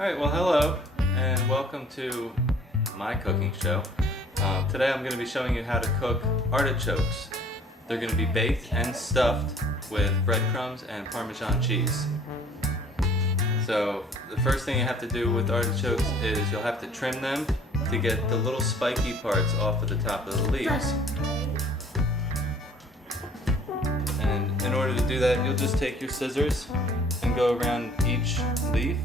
Alright, well hello and welcome to my cooking show. Today I'm going to be showing you how to cook artichokes. They're going to be baked and stuffed with breadcrumbs and Parmesan cheese. So the first thing you have to do with artichokes is you'll have to trim them to get the little spiky parts off of the top of the leaves. And in order to do that, you'll just take your scissors and go around each leaf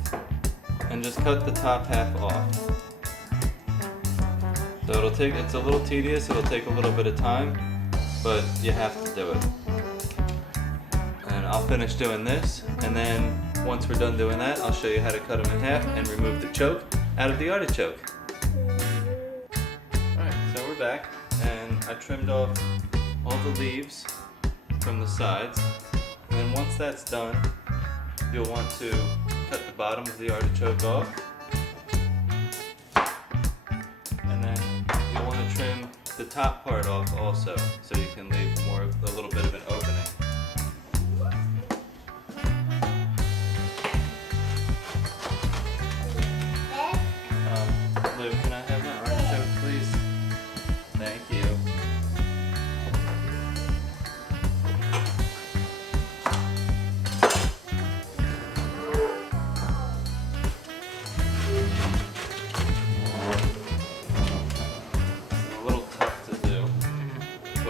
and just cut the top half off. So it's a little tedious, it'll take a little bit of time, but you have to do it. And I'll finish doing this, and then once we're done doing that, I'll show you how to cut them in half and remove the choke out of the artichoke. Alright, so we're back, and I trimmed off all the leaves from the sides, and then once that's done, you'll want to cut the bottom of the artichoke off, and then you'll want to trim the top part off also, so you can leave a little bit of an opening. Lou, can I have my artichoke, please? Thank you.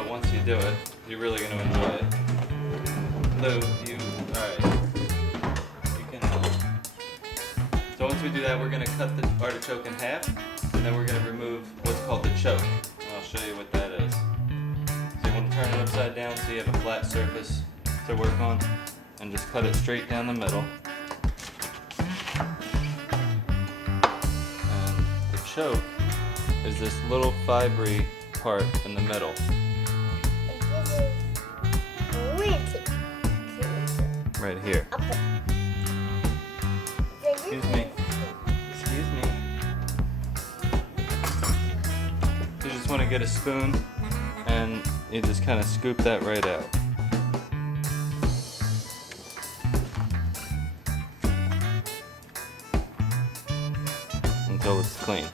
Once you do it, you're really going to enjoy it. Lou, alright. You can. So once we do that, we're going to cut the artichoke in half, and then we're going to remove what's called the choke. And I'll show you what that is. So you want to turn it upside down so you have a flat surface to work on, and just cut it straight down the middle. And the choke is this little fibrous part in the middle. Right here. Excuse me. Excuse me. You just want to get a spoon and you just kind of scoop that right out. Until it's clean.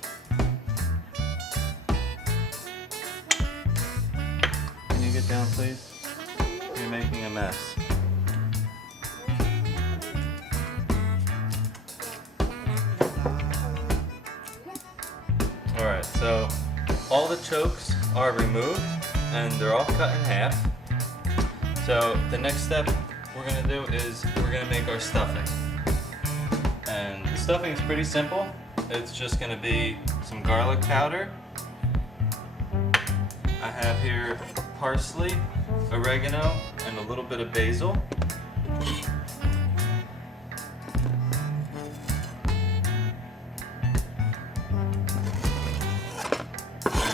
Can you get down, please? You're making a mess. Alright, so all the chokes are removed and they're all cut in half. So the next step we're going to do is we're going to make our stuffing. And the stuffing is pretty simple. It's just going to be some garlic powder. I have here parsley, oregano, and a little bit of basil.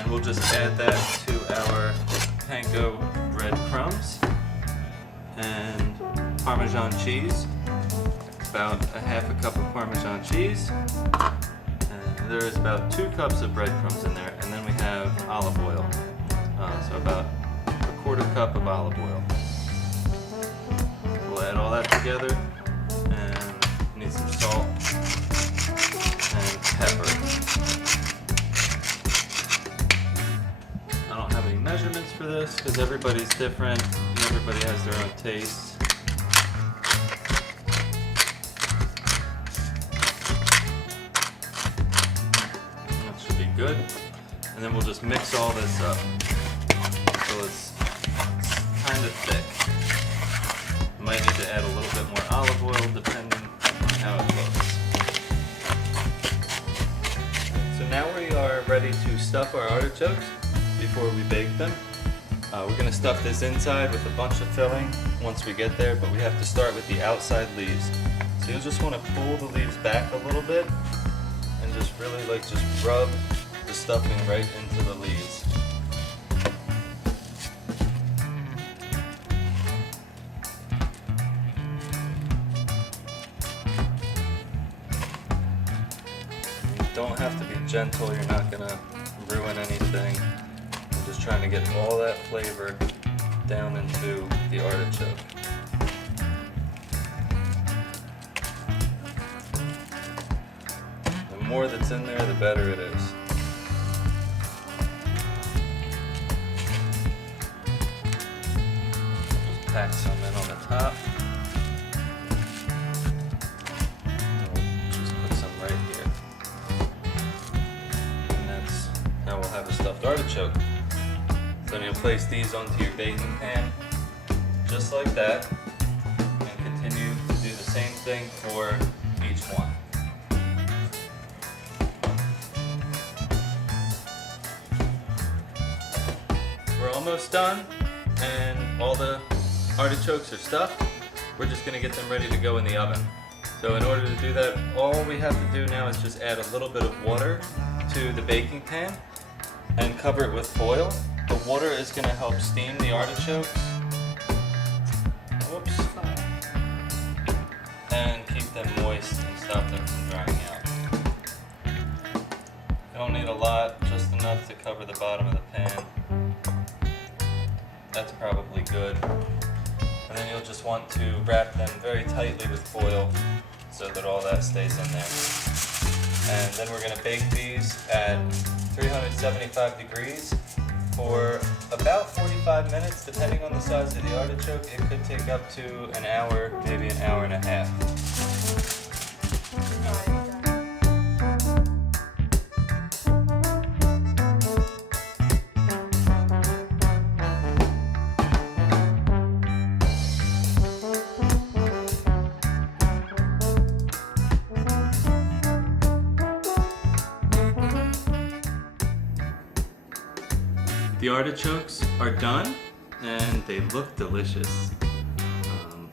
We'll just add that to our panko breadcrumbs and Parmesan cheese, about a half a cup of Parmesan cheese, and there is about 2 cups of breadcrumbs in there, and then we have olive oil, so about a 1/4 cup of olive oil. We'll add all that together, and need some salt and pepper. I don't have any measurements for this because everybody's different and everybody has their own tastes. That should be good. And then we'll just mix all this up. So it's kind of thick. Might need to add a little bit more olive oil depending on how it looks. So now we are ready to stuff our artichokes. Before we bake them, we're going to stuff this inside with a bunch of filling once we get there, but we have to start with the outside leaves. So you'll just want to pull the leaves back a little bit and just really just rub the stuffing right into the leaves. You don't have to be gentle, you're not going to ruin anything. Just trying to get all that flavor down into the artichoke. more that's in there, the better it is. Just pack some in on the top. And we'll just put some right here. And that's how we'll have a stuffed artichoke. So then you'll place these onto your baking pan, just like that, and continue to do the same thing for each one. We're almost done, and all the artichokes are stuffed. We're just gonna get them ready to go in the oven. So in order to do that, all we have to do now is just add a little bit of water to the baking pan and cover it with foil. The water is gonna help steam the artichokes. Whoops. And keep them moist and stop them from drying out. You don't need a lot, just enough to cover the bottom of the pan. That's probably good. And then you'll just want to wrap them very tightly with foil so that all that stays in there. And then we're going to bake these at 375 degrees for about 45 minutes, depending on the size of the artichoke. It could take up to an hour, maybe an hour and a half. The artichokes are done and they look delicious.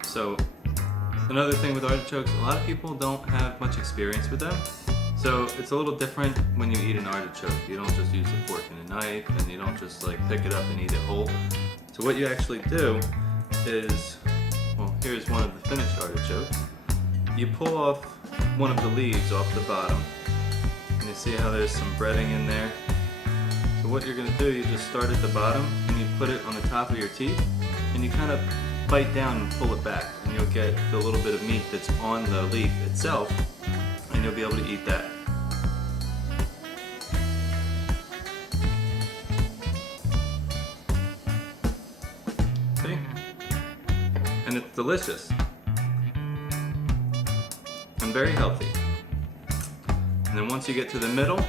So another thing with artichokes, a lot of people don't have much experience with them. So it's a little different when you eat an artichoke. You don't just use a fork and a knife, and you don't just like pick it up and eat it whole. So what you actually do is, well, here's one of the finished artichokes. You pull off one of the leaves off the bottom, and you see how there's some breading in there. So what you're going to do, you just start at the bottom and you put it on the top of your teeth, and you kind of bite down and pull it back, and you'll get the little bit of meat that's on the leaf itself, and you'll be able to eat that. See? And it's delicious and very healthy. And then once you get to the middle,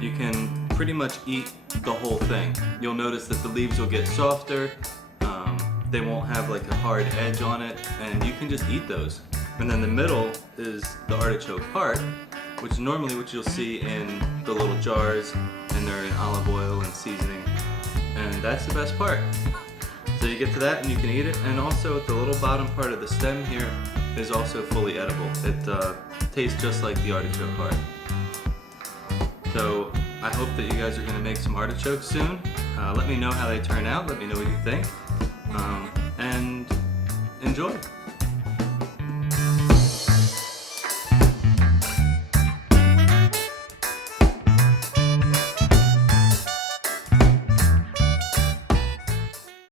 you can pretty much eat the whole thing. You'll notice that the leaves will get softer, they won't have like a hard edge on it, and you can just eat those. And then the middle is the artichoke heart, which is normally what you'll see in the little jars, and they're in olive oil and seasoning, and that's the best part. So you get to that and you can eat it, and also the little bottom part of the stem here is also fully edible. It tastes just like the artichoke heart. So I hope that you guys are going to make some artichokes soon. Let me know how they turn out. Let me know what you think. And enjoy.